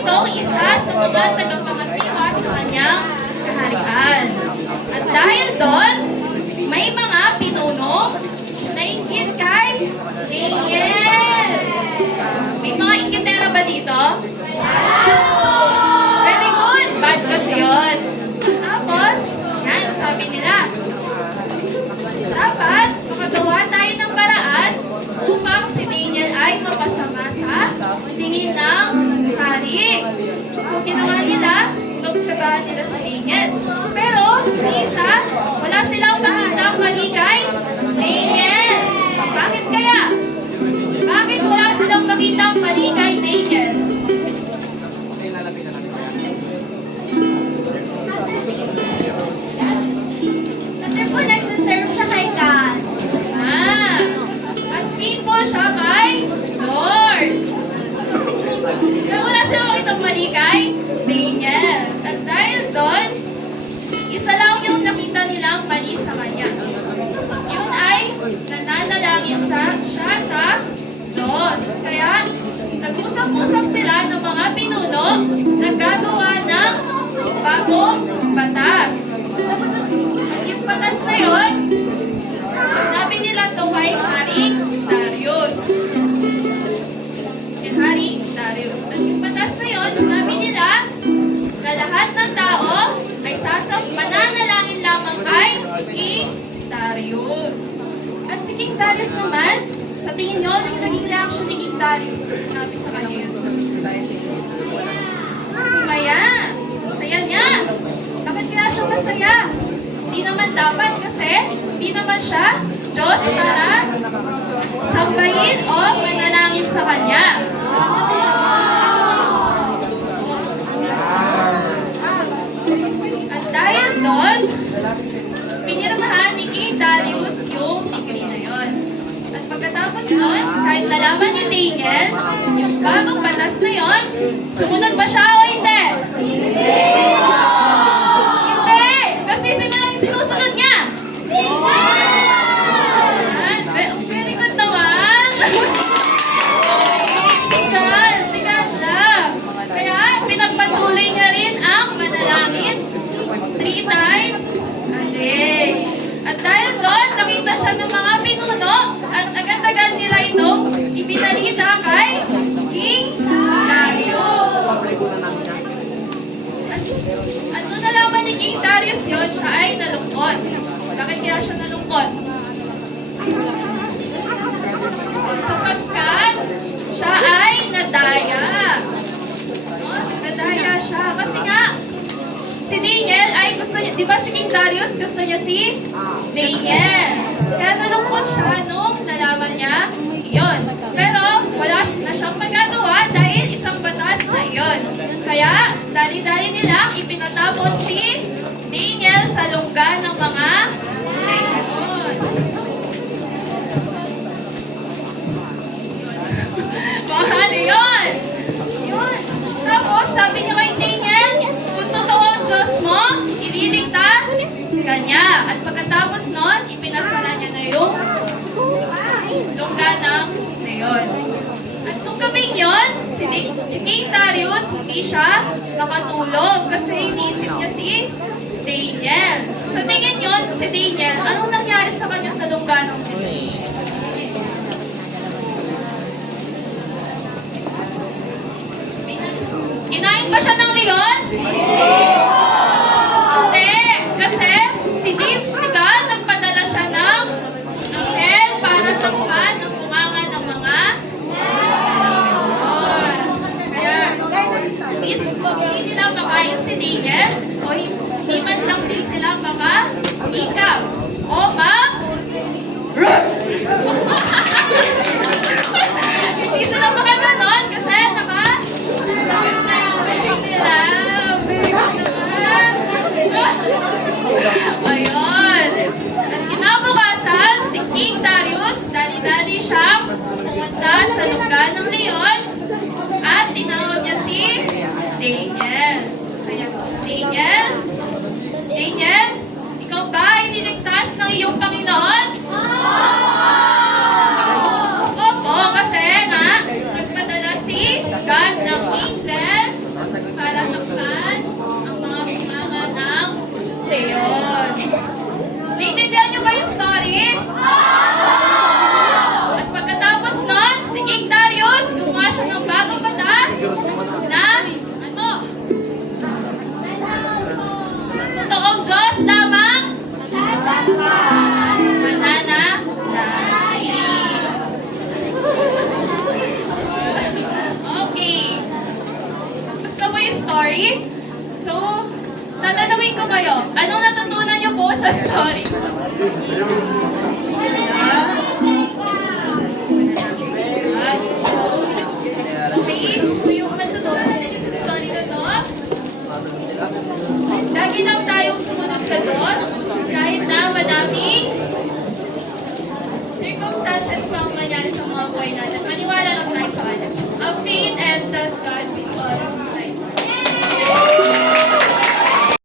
itong isa sa mga tagapangasiwa sa kanyang kaharian. At dahil doon, may mga pinuno na inggit kay Daniel. May mga inggitera ba dito? Very good! Bad kasi yun. Tapos, yan, sabi nila, dapat makagawa tayo ng paraan upang si Daniel ay mapasama sa singin ng hari. So, ginawa nila, inobserbahan nila si Daniel. Pero, isa, wala silang makitang mali kay Daniel. Bakit kaya? Bakit wala silang makitang mali kay Daniel? Kasi po nagsiserve siya kay God. At faithful siya kay Lord. Kaya wala silang makitang mali kay Daniel. At dahil doon, isa lang yung nakita nilang mali sa kanya. Yun ay nananalangin siya sa Diyos. Kaya nag-usap-usap sila ng mga pinuno na gagawa ng bagong batas. At yung batas na yun, sabi nila ito kay Haring Darius. Kay Haring Darius. At yung batas na yun, sabi nila na lahat ng tao ay mananalangin lamang kay King Darius. At si King Darius naman, sa tingin nyo, ano yung naging reaction ni King Darius? Sinabi sa kanya yun. Sumaya. Saya niya. Bakit kaya siya masaya? Di naman dapat kasi di naman siya Diyos para sambahin o manalangin sa Kanya. At dahil doon, pinirmahan ni King Darius yung decree na yun. At pagkatapos nun, kahit nalaman ni Daniel, yung bagong batas na yun, sumunod ba siya o hindi? Hindi! Kasi sino lang yung sinusunod niya? Very good naman! Tigas lang. Kaya pinagpatuloy niya rin ang manalangin 3 times a day. At dahil doon, nakita siya ng mga pinuno at agad-agad nila itong ibinalita kay King Darius. At nung nalaman ni King Darius yun, siya ay nalungkot. Bakit kaya siya nalungkot? Sapagkat siya ay nadaya. No? Nadaya siya. Kasi nga, si Daniel ay gusto niya, di ba si King Darius gusto niya si Daniel. Kaya nalungkot siya nung nalaman niya yun. Pero wala na siyang magagawa dahil isang batas na yun. Kaya dali-dali nilang ipinatapon si Daniel sa lungga ng mga leyon. Mga leyon! Yun. Tapos sabi niya kay Daniel, kung totoo ang Diyos mo, ililigtas ka niya. At pagkatapos nun, ipinasara niya na yung lungga ng leyon. At nung gabing yun, si King Darius, hindi siya nakatulog kasi iniisip niya si Daniel. Sa tingin yun, si Daniel, anong nangyari sa kanya sa lungga ng leyon? Kinain ba siya ng leon? Hindi! Kasi si God nagpadala siya ng anghel para takpan ang bunganga ng mga leon. Kaya, hindi nila makain si Daniel o hindi man lang din sila maka-ikaw o hindi sila makaganon kasi naka-tawid na yung bibig nila. Very good naman. Ayun. At kinabukasan, si King Darius, dali-dali siyang pumunta sa lungga ng leon at tinawag niya si Daniel. Kaya, Daniel, ikaw ba ay niligtas ng iyong Panginoon? Opo, kasi nga, nagpadala si God ng angel circumstances pa